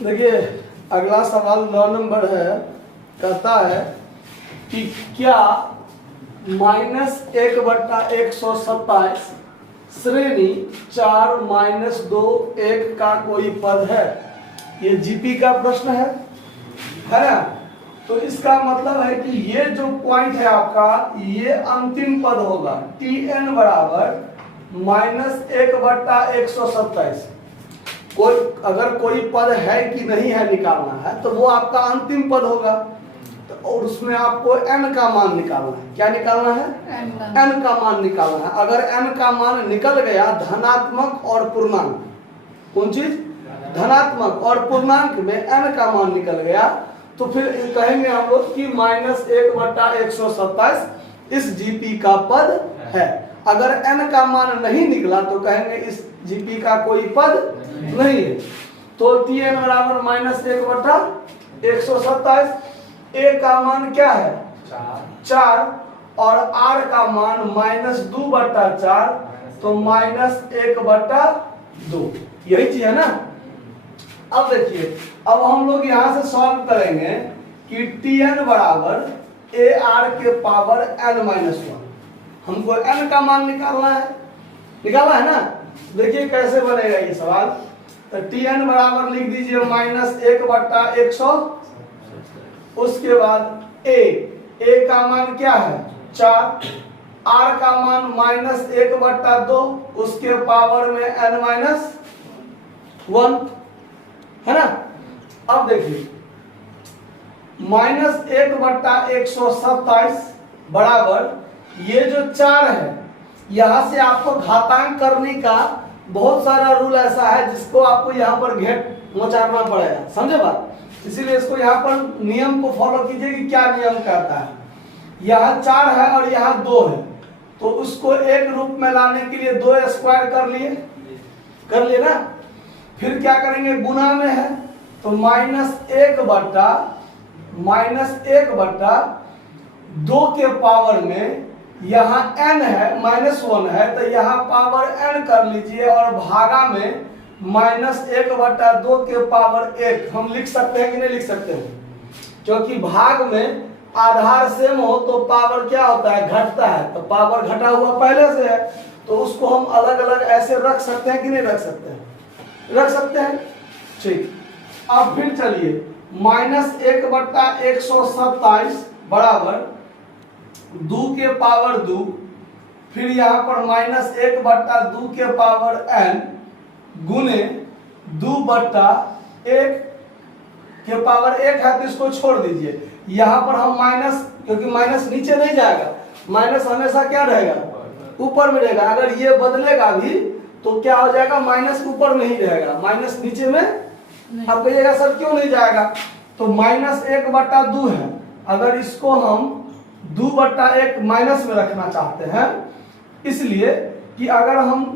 देखिए अगला सवाल 9 नंबर है। कहता है कि क्या -1/127 श्रेणी 4-2-1 का कोई पद है। ये जीपी का प्रश्न है ना। तो इसका मतलब है कि ये जो पॉइंट है आपका, ये अंतिम पद होगा। Tn बराबर -1/127। कोई अगर कोई पद है कि नहीं है निकालना है तो वो आपका अंतिम पद होगा। तो और उसमें आपको n का मान निकालना है। क्या निकालना है? n का मान निकालना है। अगर n का मान निकल गया, धनात्मक और पूर्णांक, कौन चीज? धनात्मक और पूर्णांक में n का मान निकल गया, तो फिर कहेंगे हम लोग कि -1/127 इस जीपी का पद है। अगर n का मान नहीं निकला तो कहेंगे इस जीपी का कोई पद नहीं है। तो Tn बराबर -1/127। a का मान क्या है? 4 और r का मान -2/4, तो -1/2। यही चीज है ना। अब देखिए, अब हम लोग यहां से सॉल्व करेंगे कि Tn बराबर ar के पावर n-1। हमको n का मान निकालना है। निकाला है ना। देखिए कैसे बनेगा ये सवाल। तो Tn बराबर लिख दीजिए -1/100। उसके बाद a का मान क्या है? 4, r का मान -1/2, उसके पावर में n-1 है ना। अब देखिए -1/127 बराबर ये जो 4 है, यहां से आपको घातांक करने का बहुत सारा रूल ऐसा है जिसको आपको यहाँ पर घेट मोचारना पड़ेगा। समझे बात? इसीलिए इसको यहाँ पर नियम को फॉलो कीजिए कि क्या नियम कहता है। यहाँ 4 है और यहाँ 2 है, तो उसको एक रूप में लाने के लिए 2 स्क्वायर कर लिए ना। फिर क्या करेंगे? गुना में है तो -1/2 के पावर में यहाँ n है, -1 है, तो यहाँ पावर n कर लीजिए और भागा में -1/2 के पावर 1 हम लिख सकते हैं कि नहीं लिख सकते हैं? क्योंकि भाग में आधार सेम हो तो पावर क्या होता है? घटता है। तो पावर घटा हुआ पहले से है, तो उसको हम अलग अलग ऐसे रख सकते हैं कि नहीं रख सकते हैं? रख सकते हैं। ठीक। अब फिर चलिए, -1/127 बराबर 2 के पावर 2, फिर यहाँ पर -1/2 के पावर n गुने 2/1 के पावर 1 है, तो इसको छोड़ दीजिए। यहाँ पर हम माइनस, क्योंकि माइनस नीचे नहीं जाएगा, माइनस हमेशा क्या रहेगा? ऊपर में रहेगा। अगर ये बदलेगा भी तो क्या हो जाएगा? माइनस ऊपर में ही रहेगा, माइनस नीचे में। आप कहिएगा सर क्यों नहीं जाएगा? तो -1/2 है। अगर इसको हम 2/1 माइनस में रखना चाहते हैं, इसलिए कि अगर हम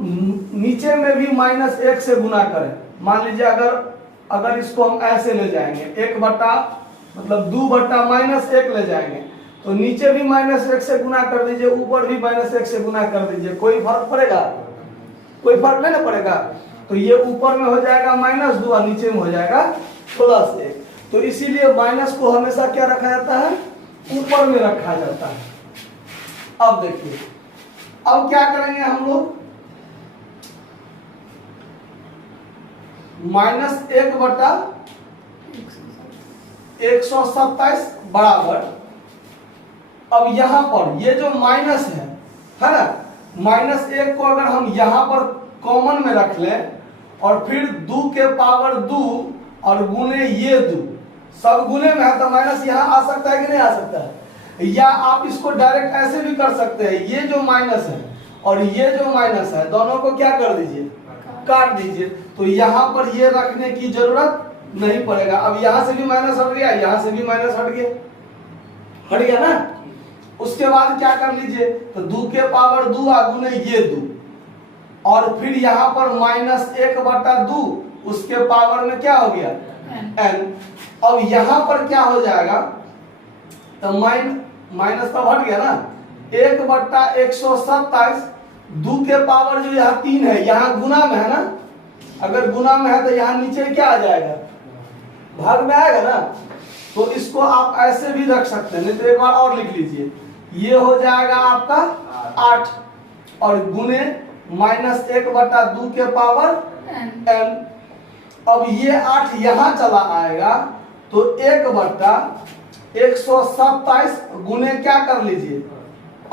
नीचे में भी -1 से गुना करें, मान लीजिए अगर इसको हम ऐसे ले जाएंगे, 2/-1 ले जाएंगे, तो नीचे भी -1 से गुना कर दीजिए, ऊपर भी -1 से गुना कर दीजिए। कोई फर्क पड़ेगा? कोई फर्क नहीं ना पड़ेगा। तो ये ऊपर में हो जाएगा -2 और नीचे में हो जाएगा +1। तो इसीलिए माइनस को हमेशा क्या रखा जाता है? ऊपर में रखा जाता है। अब देखिए, अब क्या करेंगे हम लोग? -1/127 बराबर, अब यहां पर ये जो माइनस है ना, -1 को अगर हम यहां पर कॉमन में रख लें और फिर 2 के पावर 2 और गुने ये 2, सब गुने में है तो माइनस यहाँ आ सकता है कि नहीं आ सकता है? या आप इसको डायरेक्ट ऐसे भी कर सकते हैं, ये जो माइनस है और ये जो माइनस है, दोनों को क्या कर दीजिए? काट दीजिए। तो यहाँ पर ये रखने की जरूरत नहीं पड़ेगा। अब यहाँ से भी माइनस हट गया, यहाँ से भी माइनस हट गया ना। उसके बाद क्या कर लीजिए? तो 2 के पावर 2 गुने ये 2, और फिर यहाँ पर -1/2, उसके पावर में क्या हो गया? n। अब यहाँ पर क्या हो जाएगा? तो माइनस तो हट गया ना। 1/127, 2 के पावर जो यहाँ 3 है, यहाँ गुना में है ना। अगर गुना में है तो यहाँ नीचे क्या आ जाएगा? भाग में आएगा ना, तो इसको आप ऐसे भी रख सकते हैं, नहीं तो एक बार और लिख लीजिए, ये हो जाएगा आपका 8 और गुने -1/2 के पावर n। अब ये 8 यहाँ चला आएगा तो 1/127 गुने क्या कर लीजिए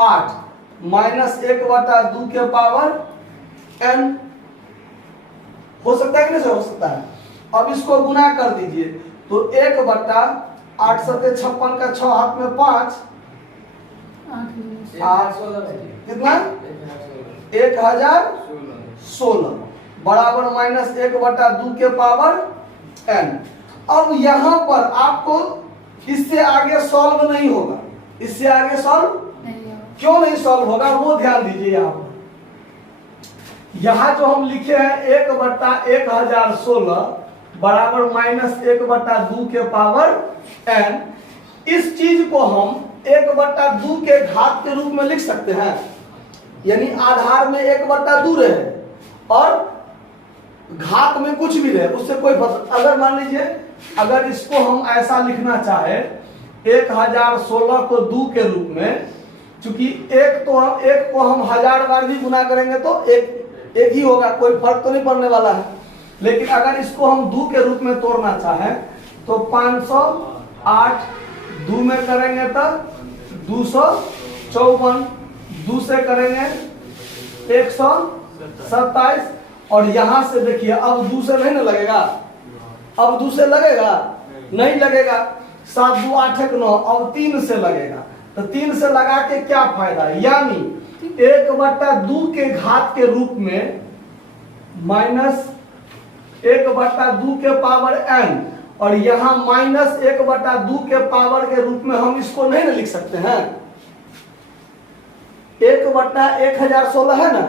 8 -1/2 के पावर n। हो सकता है कि नहीं हो सकता है। अब इसको गुना कर दीजिए तो 1/8 सत्ते 56 का 6 हाथ में 5 8 कितना 1016 बराबर -1/2 के पावर n। अब यहां पर आपको इससे आगे सॉल्व नहीं होगा, इससे आगे सॉल्व क्यों नहीं सॉल्व होगा वो ध्यान दीजिए। यहाँ पर यहाँ जो हम लिखे हैं 1/1016 बराबर -1/2 के पावर n, इस चीज को हम 1/2 के घात के रूप में लिख सकते हैं, यानी आधार में 1/2 रहे और घात में कुछ भी रहे, उससे कोई अगर मान लीजिए अगर इसको हम ऐसा लिखना चाहे 1016 को 2 के रूप में, चूंकि एक को हम 1000 बार भी गुना करेंगे तो एक ही होगा, कोई फर्क तो नहीं पड़ने वाला है। लेकिन अगर इसको हम 2 के रूप में तोड़ना चाहें तो 508 2 में करेंगे तो 254, 2 से करेंगे 127 और यहां से देखिए अब 2 से नहीं ना लगेगा, अब 2 से लगेगा नहीं लगेगा, 7 2 8 1 9, अब 3 से लगेगा, तो 3 से लगा के क्या फायदा, यानी 1/2 के घात के रूप में -1/2 के पावर n और यहाँ -1/2 के पावर के रूप में हम इसको नहीं ना लिख सकते हैं। 1/1016 है ना,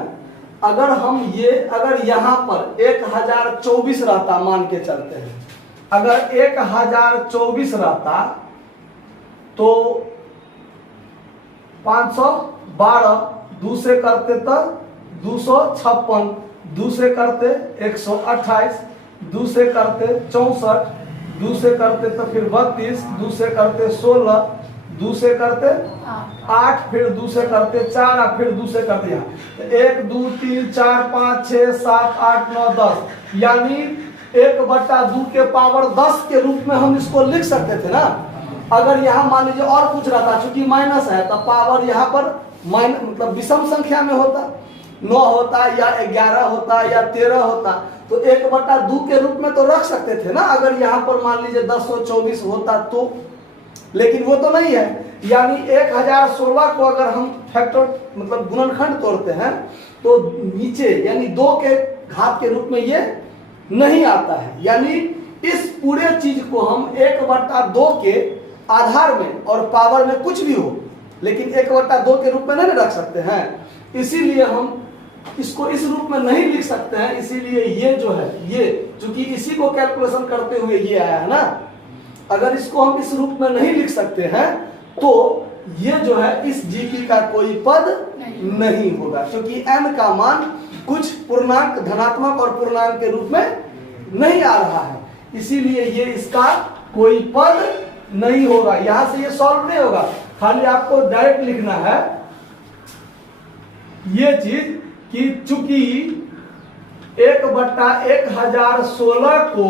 अगर हम अगर यहाँ पर 1024 रहता, मान के चलते हैं अगर 1024 रहता तो 512 2 से करते तो 256, 2 से करते 128, 2 से करते 64, 2 से करते तो फिर 32, 2 से करते 16, 2 से करते 8, फिर 2 से करते 4 और फिर 2 से करते यहाँ 1 2 3 4 5 6 7 8 9 10, यानी 1/2 के पावर 10 के रूप में हम इसको लिख सकते थे ना। अगर यहाँ मान लीजिए और कुछ रहता, चूंकि माइनस है तो पावर यहाँ पर मतलब विषम संख्या में होता, 9 होता या 11 होता या 13 होता, तो 1/2 के रूप में तो रख सकते थे ना। अगर यहाँ पर मान लीजिए 1024 होता तो, लेकिन वो तो नहीं है, यानी 1016 को अगर हम फैक्टर मतलब गुणनखंड तोड़ते हैं तो नीचे यानी 2 के घात के रूप में ये नहीं आता है, यानी इस पूरे चीज को हम 1/2 के आधार में और पावर में कुछ भी हो, लेकिन 1/2 के रूप में नहीं रख सकते हैं। इसीलिए हम इसको इस रूप में नहीं लिख सकते हैं, इसीलिए ये जो है ये चूंकि इसी को कैलकुलेशन करते हुए ये आया है ना, अगर इसको हम इस रूप में नहीं लिख सकते हैं तो ये जो है इस जीपी का कोई पद नहीं होगा, क्योंकि n का मान कुछ पूर्णांक धनात्मक और पूर्णांक के रूप में नहीं आ रहा है, इसीलिए ये इसका कोई पद नहीं होगा। यहां से ये सॉल्व नहीं होगा, खाली आपको डायरेक्ट लिखना है ये चीज कि चूंकि 1/1016 को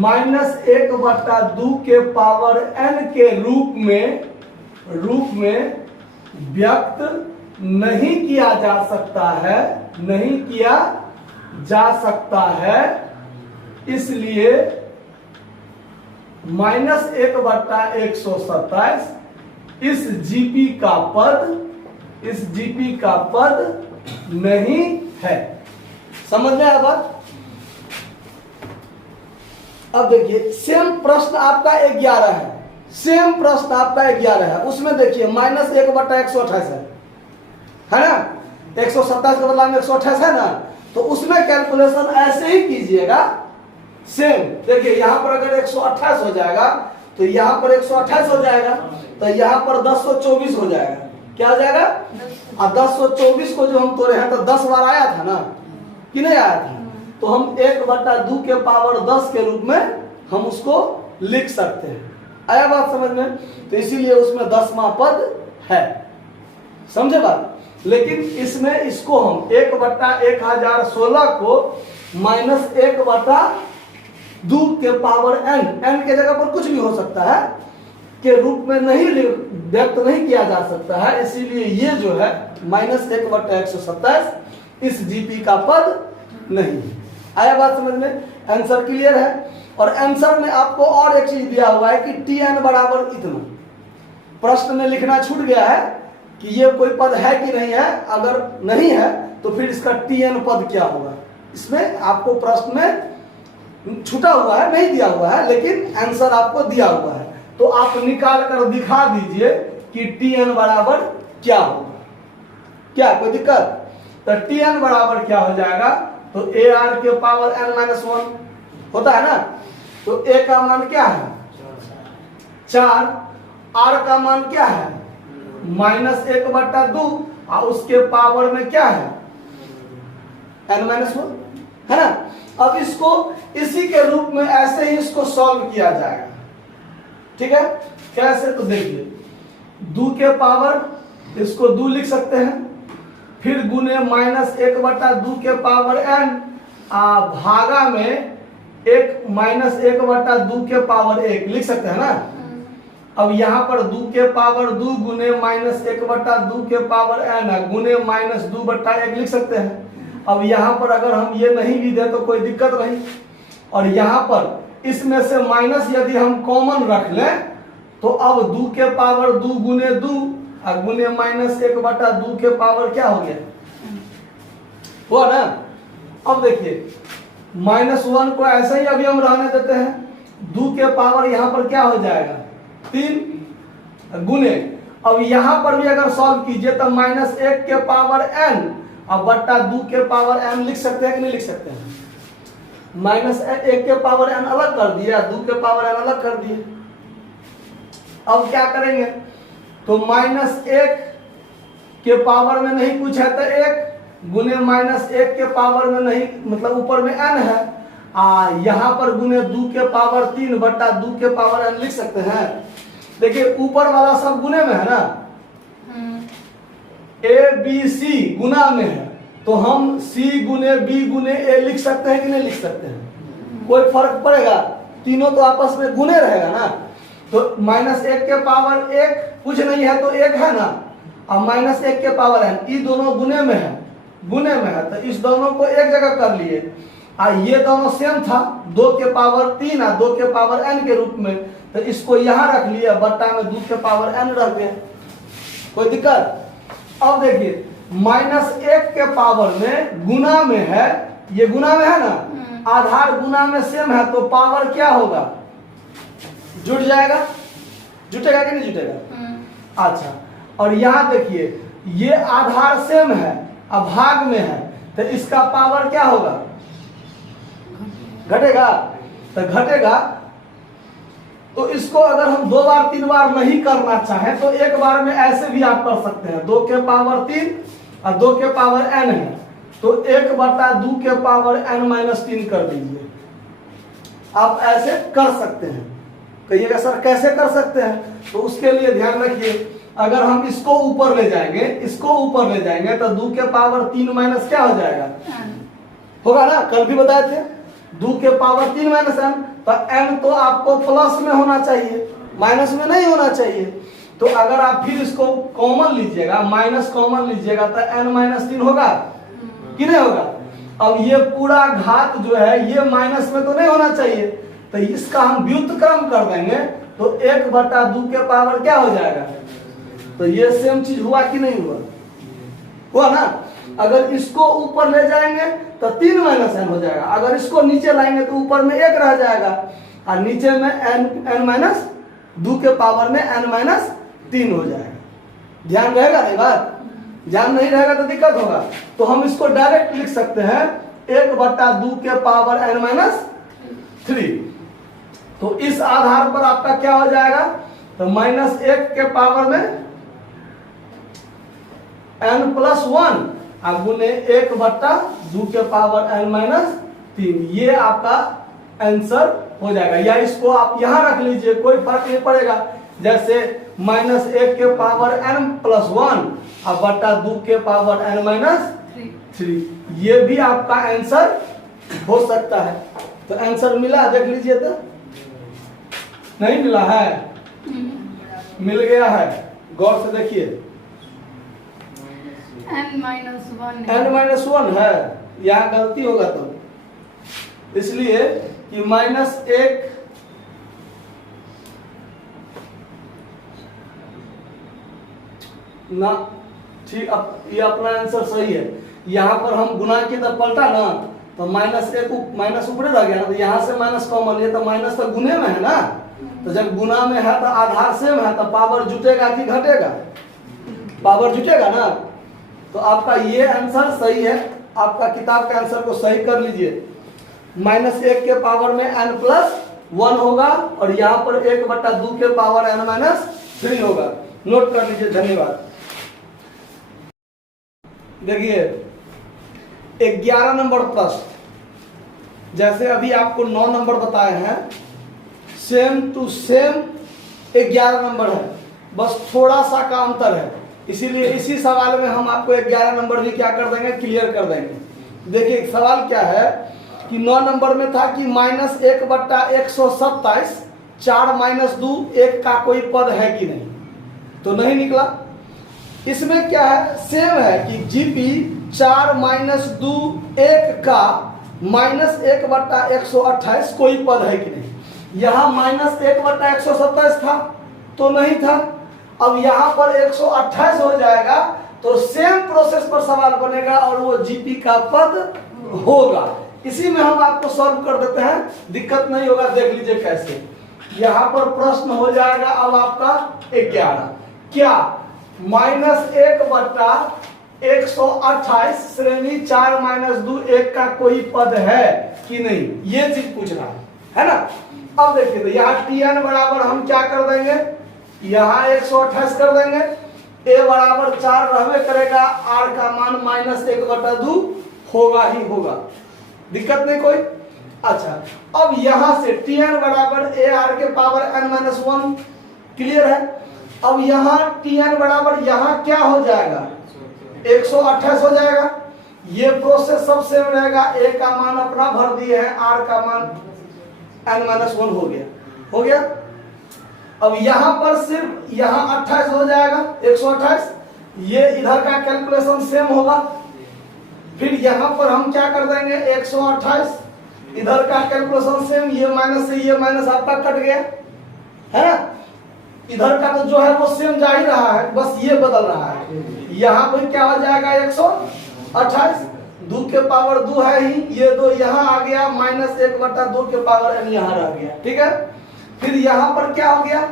-1/2 के पावर n के रूप में व्यक्त नहीं किया जा सकता है, नहीं किया जा सकता है, इसलिए -1/127 इस जीपी का पद नहीं है। समझ में आया बात? अब देखिए सेम प्रश्न आपका 11 है, सेम प्रश्न आपका 11 है, उसमें देखिए -1/128 है ना, 127 के बदला में 128 है ना, तो उसमें कैलकुलेशन ऐसे ही कीजिएगा सेम। देखिए यहाँ पर अगर 128 हो जाएगा तो यहाँ पर 128 हो जाएगा, तो यहाँ पर 1024 हो जाएगा, क्या हो जाएगा, और 1024 को जो हम तोड़े हैं तो 10 बार आया था ना कि नहीं आया था, तो हम 1/2 के पावर 10 के रूप में हम उसको लिख सकते हैं। आया बात समझ में? तो इसीलिए उसमें 10वां पद है, समझे बात? लेकिन इसमें इसको हम 1/1016 को -1/2 के पावर n के जगह पर कुछ भी हो सकता है के रूप में नहीं व्यक्त नहीं किया जा सकता है, इसीलिए ये जो है -1/127 इस जीपी का पद नहीं। आया बात समझ में? आंसर क्लियर है। और आंसर में आपको और एक चीज दिया हुआ है कि tn बराबर इतना। प्रश्न में लिखना छूट गया है कि ये कोई पद है कि नहीं है, अगर नहीं है तो फिर इसका tn पद क्या होगा। इसमें आपको प्रश्न में छूटा हुआ है, नहीं दिया हुआ है, लेकिन आंसर आपको दिया हुआ है, तो आप निकाल कर दिखा दीजिए कि tn बराबर क्या होगा। क्या कोई दिक्कत? तो tn बराबर क्या हो जाएगा? तो ar के पावर n-1 होता है ना, तो a का मान क्या है 4, r का मान क्या है -1/2 और उसके पावर में क्या है n-1 है ना। अब इसको इसी के रूप में ऐसे ही इसको सॉल्व किया जाएगा, ठीक है? कैसे? तो देखिए 2 के पावर इसको 2 लिख सकते हैं, फिर गुने -1/2 के पावर n भागा में 1 के पावर 1 लिख सकते हैं ना। अब यहाँ पर 2 के पावर 2 गुने -1/2 के पावर n गुने -2/1 लिख सकते हैं। अब यहाँ पर अगर हम ये नहीं भी दे तो कोई दिक्कत नहीं, और यहाँ पर इसमें से माइनस यदि हम कॉमन रख लें तो अब 2 के पावर 2 गुने 2 और गुने -1/2 के पावर क्या हो गया, हुआ ना। अब देखिए -1 को ऐसे ही अभी हम रहने देते हैं, 2 के पावर यहाँ पर क्या हो जाएगा 3 गुने, अब यहाँ पर भी अगर सॉल्व कीजिए तो -1 के पावर n और बट्टा 2 के पावर n लिख सकते हैं कि नहीं लिख सकते हैं? -1 के पावर n अलग कर दिया, 2 के पावर n अलग कर दिए। अब क्या करेंगे? तो -1 के पावर में नहीं कुछ है तो 1 गुने -1 के पावर में नहीं, मतलब ऊपर में n है, यहाँ पर गुने 2 के पावर 3 बट्टा 2 के पावर n लिख सकते हैं। देखिए ऊपर वाला सब गुने में है ना, a b c गुना में है, तो हम c गुने b गुने a लिख सकते हैं कि नहीं लिख सकते हैं? कोई फर्क पड़ेगा? तीनों तो आपस में गुने रहेगा ना। तो -1 के पावर 1 कुछ नहीं है तो 1 है ना, और -1 के पावर n ये दोनों गुने में है, गुने में है, तो इस दोनों को एक जगह कर लिए। ये दोनों सेम था, 2 के पावर 3 और 2 के पावर n के रूप में, तो इसको यहाँ रख लिया, बट्टा में 2 के पावर n रख दिया, कोई दिक्कत? अब देखिए -1 के पावर में गुना में है, ये गुना में है ना, आधार गुना में सेम है, तो पावर क्या होगा जुड़ जाएगा, जुटेगा कि नहीं जुटेगा? अच्छा, और यहाँ देखिए ये आधार सेम है अब भाग में है, तो इसका पावर क्या होगा घटेगा, तो घटेगा। तो इसको अगर हम 2 बार 3 बार नहीं करना चाहें तो एक बार में ऐसे भी आप कर सकते हैं, 2 के पावर 3 और 2 के पावर n है, तो 1/2 के पावर n-3 कर दीजिए। आप ऐसे कर सकते हैं। कहिएगा सर कैसे कर सकते हैं? तो उसके लिए ध्यान रखिए, अगर हम इसको ऊपर ले जाएंगे, इसको ऊपर ले जाएंगे तो 2 के पावर 3 माइनस क्या हो जाएगा, होगा ना, कल भी बताए थे 2 के पावर 3 माइनस n, तो n तो आपको प्लस में होना चाहिए, माइनस में नहीं होना चाहिए। तो अगर आप फिर इसको कॉमन लीजिएगा, माइनस कॉमन लीजिएगा तो n-3 होगा कि नहीं होगा। अब ये पूरा घात जो है ये माइनस में तो नहीं होना चाहिए, तो इसका हम व्युत्क्रम कर देंगे तो 1/2 के पावर क्या हो जाएगा, तो ये सेम चीज हुआ कि नहीं हुआ, हुआ ना। अगर इसको ऊपर ले जाएंगे तो 3 n हो जाएगा, अगर इसको नीचे लाएंगे तो ऊपर में 1 रह जाएगा और नीचे में n-2 के पावर में n-3 हो जाएगा। ध्यान रहेगा नहीं बात? ध्यान नहीं रहेगा तो दिक्कत होगा। तो हम इसको डायरेक्ट लिख सकते हैं 1/2 के पावर n-3। तो इस आधार पर आपका क्या हो जाएगा, तो -1 के पावर में n+1 गुने 1/2 के पावर n-3, ये आपका आंसर हो जाएगा, या इसको आप यहाँ रख लीजिए, कोई फर्क नहीं पड़ेगा। जैसे -1 के पावर n + 1 अब बटा 2 के पावर n - 3, ये भी आपका आंसर हो सकता है। तो आंसर मिला, देख लीजिए। तो नहीं मिला है, मिल गया है, गौर से देखिए। n-1 है, यहाँ गलती होगा तो इसलिए कि -1 ना, ठीक, ये अपना आंसर सही है। यहाँ पर हम गुना की तरफ पलटा ना, तो -1 माइनस ऊपर रह गया ना, तो यहाँ से माइनस कॉमन, ये तो माइनस तो गुने में है ना, तो जब गुना में है तो आधार सेम है, तो पावर जुटेगा कि घटेगा? पावर जुटेगा ना। तो आपका ये आंसर सही है, आपका किताब के आंसर को सही कर लीजिए। -1 के पावर में n+1 होगा और यहाँ पर 1/2 के पावर n-3 होगा। नोट कर लीजिए, धन्यवाद। देखिए 11 नंबर प्रश्न, जैसे अभी आपको 9 नंबर बताए हैं, सेम टू सेम 11 नंबर है, बस थोड़ा सा का अंतर है, इसीलिए इसी सवाल में हम आपको 11 नंबर भी क्या कर देंगे, क्लियर कर देंगे। देखिए सवाल क्या है कि 9 नंबर में था कि -1/127 4 - 2 1 का कोई पद है कि नहीं, तो नहीं निकला। इसमें क्या है, सेम है कि जीपी 4 - 2 1 का -1/128 कोई पद है कि नहीं। यहाँ -1/127 था तो नहीं था, अब यहाँ पर 128 हो जाएगा, तो सेम प्रोसेस पर सवाल बनेगा और वो जीपी का पद होगा। इसी में हम आपको सॉल्व कर देते हैं, दिक्कत नहीं होगा। देख लीजिए कैसे, यहाँ पर प्रश्न हो जाएगा अब आपका 11, क्या -1/128 श्रेणी 4 - 2 1 का कोई पद है कि नहीं, ये चीज पूछ रहा है ना। अब देखिए तो यहाँ Tn बराबर हम क्या कर देंगे, यहाँ 128 कर देंगे, a बराबर 4 रहबे करेगा, r का मान -1/2 होगा ही होगा, दिक्कत नहीं कोई। अच्छा, अब यहाँ से Tn बराबर ar के पावर n-1 क्लियर है। अब यहाँ Tn बराबर यहाँ क्या हो जाएगा, 128 हो जाएगा। ये प्रोसेस सब सेम रहेगा, a का मान अपना भर दिए हैं, r का मान n-1 हो गया, हो गया। अब यहाँ पर सिर्फ यहाँ 28 हो जाएगा, 128, ये इधर का कैलकुलेशन सेम होगा। फिर यहाँ पर हम क्या कर देंगे, 128, इधर का कैलकुलेशन सेम, ये माइनस से ये माइनस आपका कट गया है ना। इधर का तो जो है वो सेम जा ही रहा है, बस ये बदल रहा है। यहाँ पर क्या हो जाएगा, 128, 2 के पावर 2 है ही, ये 2 यहाँ आ गया, -1/2 के पावर n यहाँ रह गया, ठीक है। फिर यहाँ पर क्या हो गया,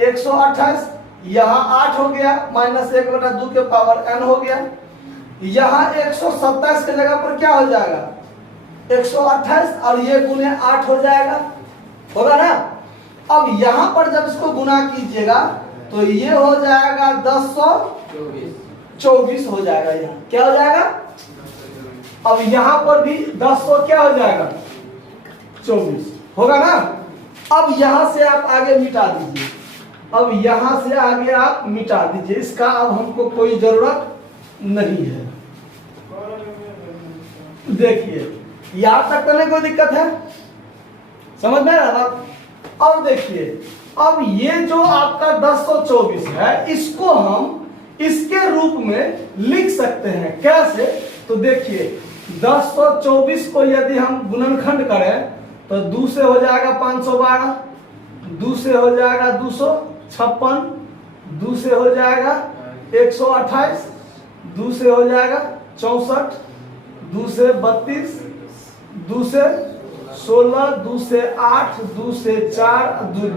128, यहाँ 8 हो गया, -1/2 के पावर n हो गया। यहाँ 127 के जगह पर क्या हो जाएगा, 128 और ये गुने 8 हो जाएगा, होगा ना। अब यहाँ पर जब इसको गुना कीजिएगा तो ये हो जाएगा 1024 हो जाएगा, यहाँ क्या हो जाएगा। अब यहाँ पर भी 10 क्या हो जाएगा, 24 होगा ना। अब यहाँ से आप आगे मिटा दीजिए, अब यहाँ से आगे आप मिटा दीजिए, इसका अब हमको कोई जरूरत नहीं है। देखिए यहाँ तक तो नहीं कोई दिक्कत है, समझ में आ रहा। अब देखिए, अब ये जो आपका 1024 है, इसको हम इसके रूप में लिख सकते हैं, कैसे। तो देखिए 1024 को यदि हम गुणनखंड करें तो 2 से हो जाएगा 512, 2 से हो जाएगा 256, 2 से हो जाएगा 128, 2 से हो जाएगा 64, 2 से 32, 2 से 16, 2 से 8, 2 से 4, 2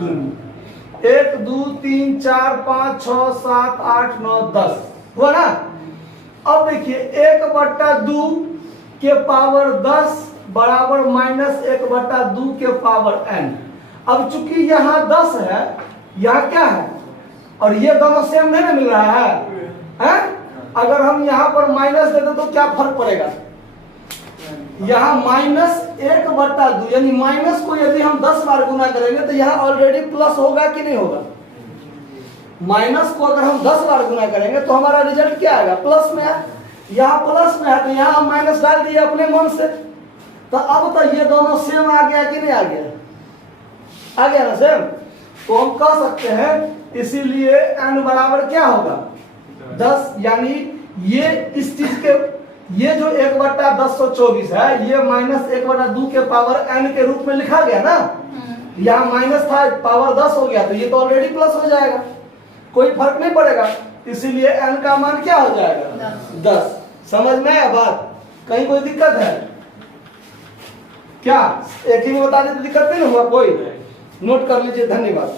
1 2 3 4 5 6 7 8 9 10 हुआ ना। अब देखिए 1/2 के पावर 10 बराबर -1/2 के पावर n। अब चूंकि यहाँ 10 है, यहाँ क्या है, और ये दोनों सेम नहीं ना मिल रहा है, हैं? अगर हम यहाँ पर माइनस देते तो क्या फर्क पड़ेगा, यहाँ -1/2 यानी माइनस को यदि हम 10 बार गुना करेंगे तो यहाँ ऑलरेडी प्लस होगा कि नहीं होगा? माइनस को अगर हम 10 बार गुना करेंगे तो हमारा रिजल्ट क्या आएगा? प्लस में है। यहाँ प्लस में है तो यहाँ हम माइनस डाल दिए अपने मन से, तो अब तो ये दोनों सेम आ गया कि नहीं आ गया? आ गया ना सेम। तो हम कह सकते हैं इसीलिए n बराबर क्या होगा? 10। यानी ये इस चीज के ये जो 1/1024 है ये -1/2 के पावर n के रूप में लिखा गया ना। यहाँ माइनस था, पावर 10 हो गया तो ये तो ऑलरेडी प्लस हो जाएगा, कोई फर्क नहीं पड़ेगा। इसीलिए n का मान क्या हो जाएगा? 10। समझ में आया बात? कहीं कोई दिक्कत है क्या? एक ही में बता दें तो दिक्कत नहीं हुआ कोई? नोट कर लीजिए। धन्यवाद।